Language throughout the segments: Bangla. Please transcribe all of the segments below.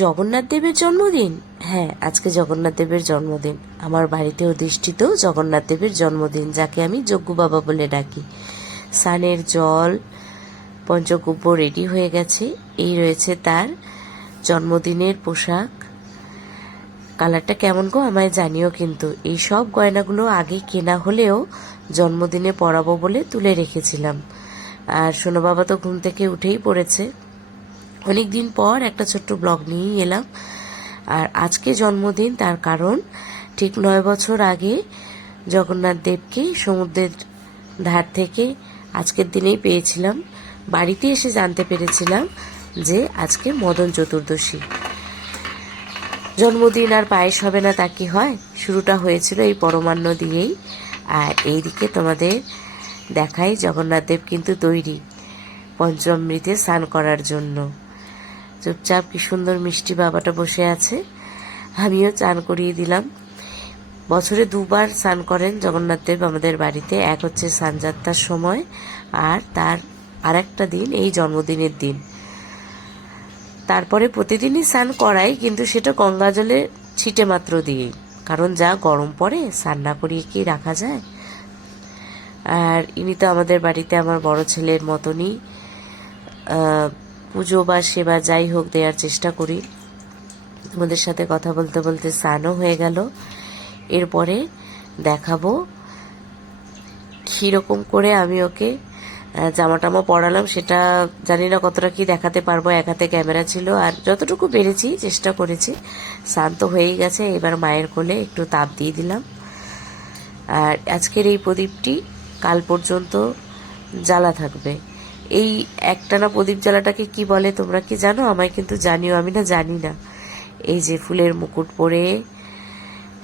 জগন্নাথ দেবের জন্মদিন। হ্যাঁ, আজকে জগন্নাথ দেবের জন্মদিন। আমার বাড়িতে অধিষ্ঠিত জগন্নাথ দেবের জন্মদিন, যাকে আমি যজ্ঞ বাবা বলে ডাকি। স্নানের জল, পঞ্চগব্য রেডি হয়ে গেছে। এই রয়েছে তার জন্মদিনের পোশাক। কালারটা কেমন গো আমায় জানিও কিন্তু। এই সব গয়নাগুলো আগে কেনা হলেও জন্মদিনে পরাবো বলে তুলে রেখেছিলাম। আর সোনা বাবা তো ঘুম থেকে উঠেই পড়েছে। অনেক দিন পর একটা ছোট্ট ব্লগ নিয়েই এলাম। আর আজকে জন্মদিন, তার কারণ ঠিক 9 বছর আগে জগন্নাথ দেবকে সমুদ্রের ধার থেকে আজকের দিনেই পেয়েছিলাম। বাড়িতে এসে জানতে পেরেছিলাম যে আজকে মদন চতুর্দশী। জন্মদিন আর পায়েস হবে না তা কি হয়? শুরুটা হয়েছিল এই পরমান্ন দিয়েই। আর এইদিকে তোমাদের দেখাই, জগন্নাথ দেব কিন্তু তৈরি পঞ্চামৃতে স্নান করার জন্য। চুপচাপ কি সুন্দর মিষ্টি বাবাটা বসে আছে। আমিও চান করিয়ে দিলাম। বছরে 2বার স্নান করেন জগন্নাথ দেব আমাদের বাড়িতে। এক হচ্ছে স্নানযাত্রার সময়, আর তার আরেকটা দিন এই জন্মদিনের দিন। তারপরে প্রতিদিনই স্নান করাই, কিন্তু সেটা গঙ্গা জলে ছিটে মাত্র দিয়েই, কারণ যা গরম পড়ে স্নান না করিয়ে কি রাখা যায়। আর ইনি তো আমাদের বাড়িতে আমার বড় ছেলের মতনই পুজো বা সেবা যাই হোক দেওয়ার চেষ্টা করি। তোমাদের সাথে কথা বলতে বলতে স্নানও হয়ে গেল। এরপরে দেখাবো কীরকম করে আমি ওকে জামা টামা পরালাম। সেটা জানি না কতটা কি দেখাতে পারবো, এক হাতে ক্যামেরা ছিল, আর যতটুকু পেরেছি চেষ্টা করেছি। স্নান তো হয়েই গেছে, এবার মায়ের কোলে একটু তাপ দিয়ে দিলাম। আর আজকের এই প্রদীপটি কাল পর্যন্ত জ্বালা থাকবে। এই একটানা প্রদীপ জ্বালাটাকে কি বলে তোমরা কি জানো? আমায় কিন্তু জানিও, আমি না জানি না। এই যে ফুলের মুকুট পরে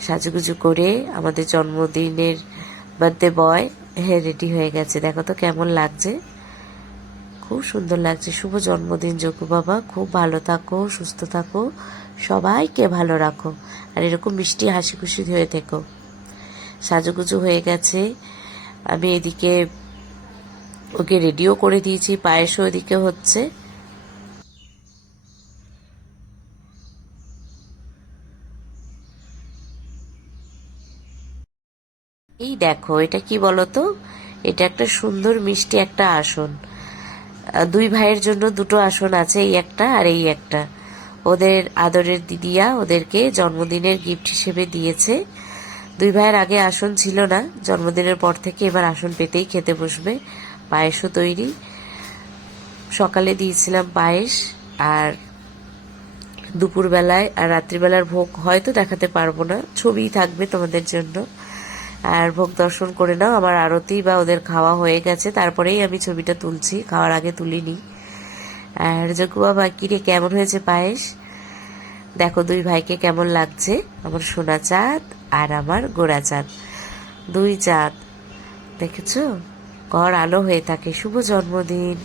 সাজুগুজু করে আমাদের জন্মদিনের বার্থডে বয় রেডি হয়ে গেছে। দেখো তো কেমন লাগছে, খুব সুন্দর লাগছে। শুভ জন্মদিন যজ্ঞ বাবা, খুব ভালো থাকো, সুস্থ থাকো, সবাইকে ভালো রাখো, আর এরকম মিষ্টি হাসি খুশি হয়ে থেকো। সাজুগুজু হয়ে গেছে। আমি এদিকে ওকে রেডিও করে দিয়েছি, পায়েসও ওদিকে হচ্ছে। এই দেখো, এটা কি বলতো, এটা একটা সুন্দর মিষ্টি একটা আসন। 2 ভাইয়ের জন্য 2টো আসন আছে, এই একটা আর এই একটা। ওদের আদরের দিদিয়া ওদেরকে জন্মদিনের গিফট হিসেবে দিয়েছে। 2 ভাইয়ের আগে আসন ছিল না, জন্মদিনের পর থেকে এবার আসন পেতেই খেতে বসবে। পায়েসও তৈরি। সকালে দিয়েছিলাম পায়েস, আর দুপুরবেলায় আর রাত্রিবেলার ভোগ হয়তো দেখাতে পারবো না, ছবিই থাকবে তোমাদের জন্য। আর ভোগ দর্শন করে নাও। আমার আরতি বা ওদের খাওয়া হয়ে গেছে, তারপরেই আমি ছবিটা তুলছি, খাওয়ার আগে তুলিনি। আর যজ্ঞ বাবা, কিরে কেমন হয়েছে পায়েস? দেখো 2 ভাইকে কেমন লাগছে, আমার সোনা চাঁদ আর আমার গোড়া চাঁদ, 2 চাঁদ। দেখেছো, ঘর আলো হয়ে থাকে। শুভ জন্মদিন।